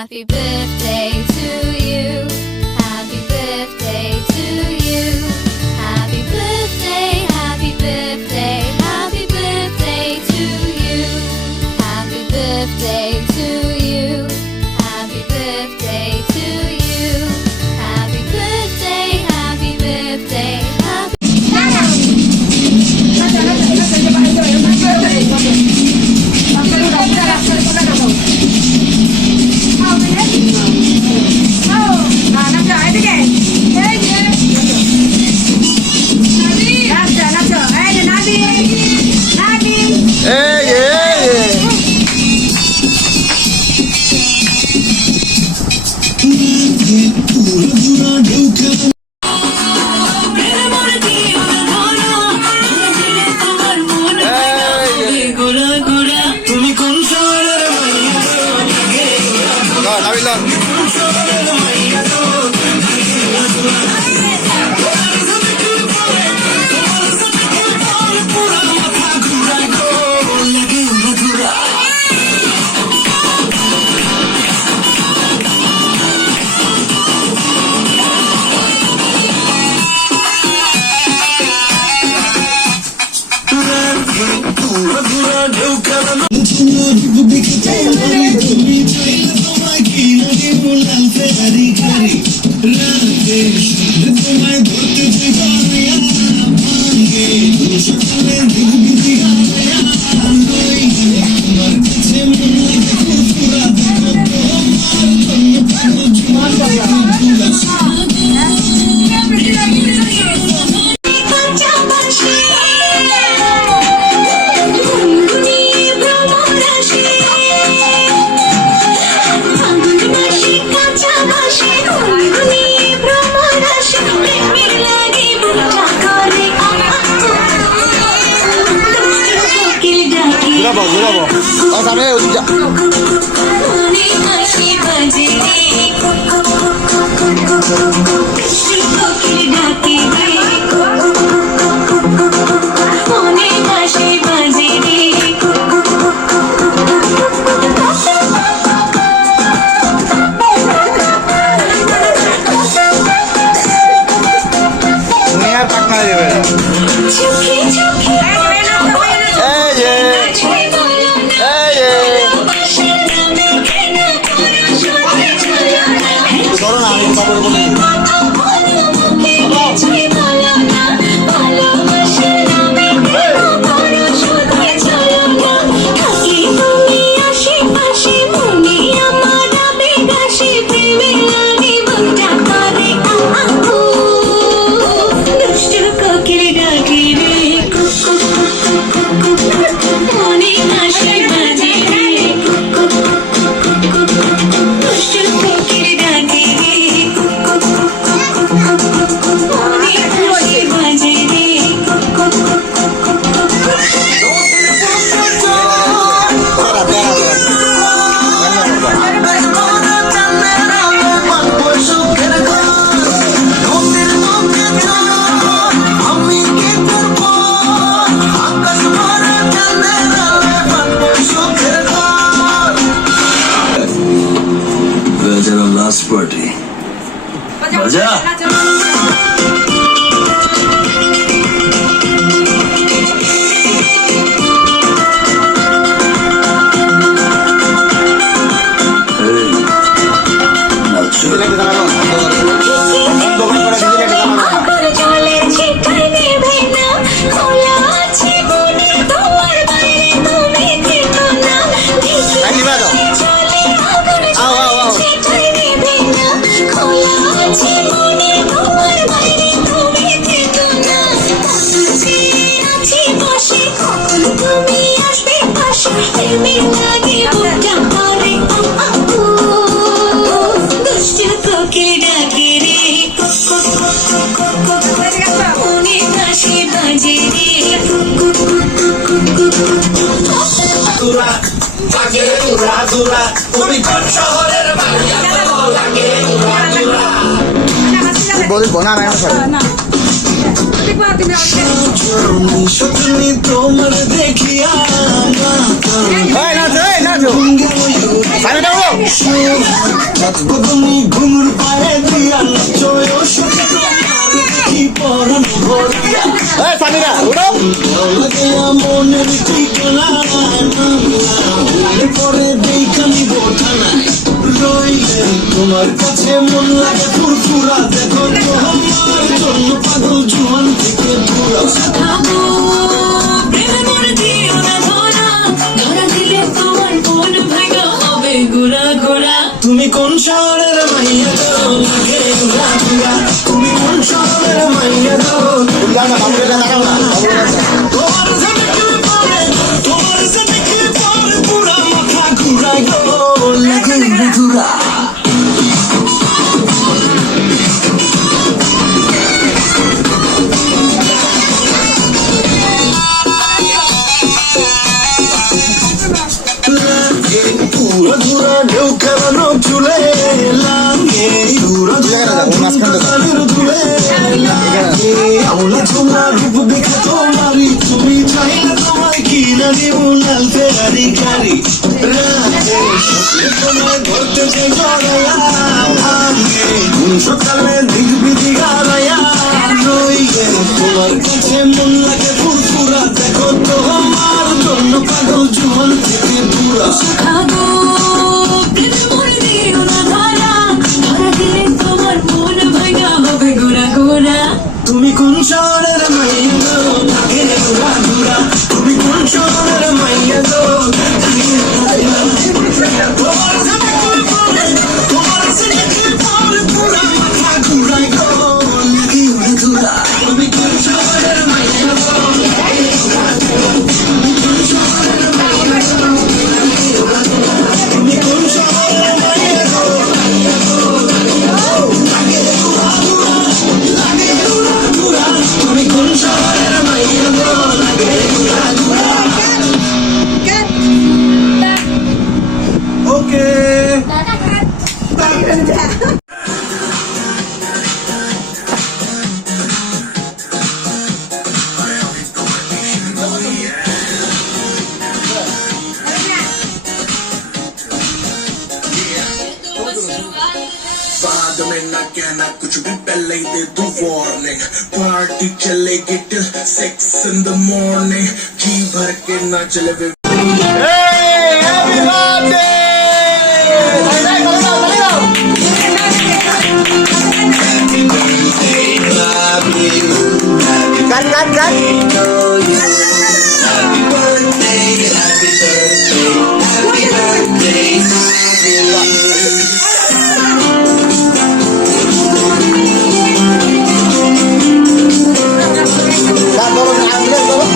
Happy birthday to you. Happy birthday to you. Happy birthday, happy birthday, happy birthday to you. Happy birthday to you. Happy birthday to you. Happy birthday, happy birthday, happy party. Baja. আছো সামনে দাও ঘুমুর পায়ে দিয়া নাচয় সুখে তোমার দেখি পরন ভরিয়া এই সামিরা উঠো লাগিয়া মনের ঠিকানা পরে দেখানি বোঠানা রইলে তোমার কাছে মন লাগে ফুরফুরা দেখো তোমার জন্য পাগল জুয়ান থেকে পুরা তুমি কোন শহরের মাইয়া গো লাগে ঘুরা ঘুরা তুমি কোন শহরের মাইয়া গো দাঁড়াও না বাবুরে দাঁড়াও না তোমার দেখলে পরে পুরা মাথা ঘুরাই গো লাগে ঘুরা পুরা ঘুরা ঢেউ খেলানো চুলে লাগে পুরা ধুলে লাগে আওলা তোমার রূপ দেখে তোমারি তুমি চাইলে তোমায় কিনা দিব লাল ফেরারি গাড়ি রাতে স্বপ্নে তোমায় ধরতে চাই জড়াইয়া ভাঙে সকালে দিগবি দিগারাইয়া রইলে তোমার কাছে মন লাগে ফুরফুরা দেখো তোমার জন্য পাগল জুয়ান থেকে পুরা তুমি কোন শহরের মাইয়া গো লাগে ঘুরা ঘুরা তুমি কোন শহরের মাইয়া গো তোমার পুরা মাথা ঘুরাই গো লাগে ঘুরা তুমি কোন শহরের মাইয়া গো তুমি কোন শহরের মাইয়া গো তুমি কোন শহরের মাইয়া গো লাগে ঘুরা ঘুরা ওকে बाद में ना कहना कुछ भी पहले ही दे दो वार्निंग पार्टी चलेगी till 6 in the morning जी भर के ना चले वे এই হ্যাপি বার্থডে কাট কাট কাট কাট ধরো আঙ্গুলে ধরো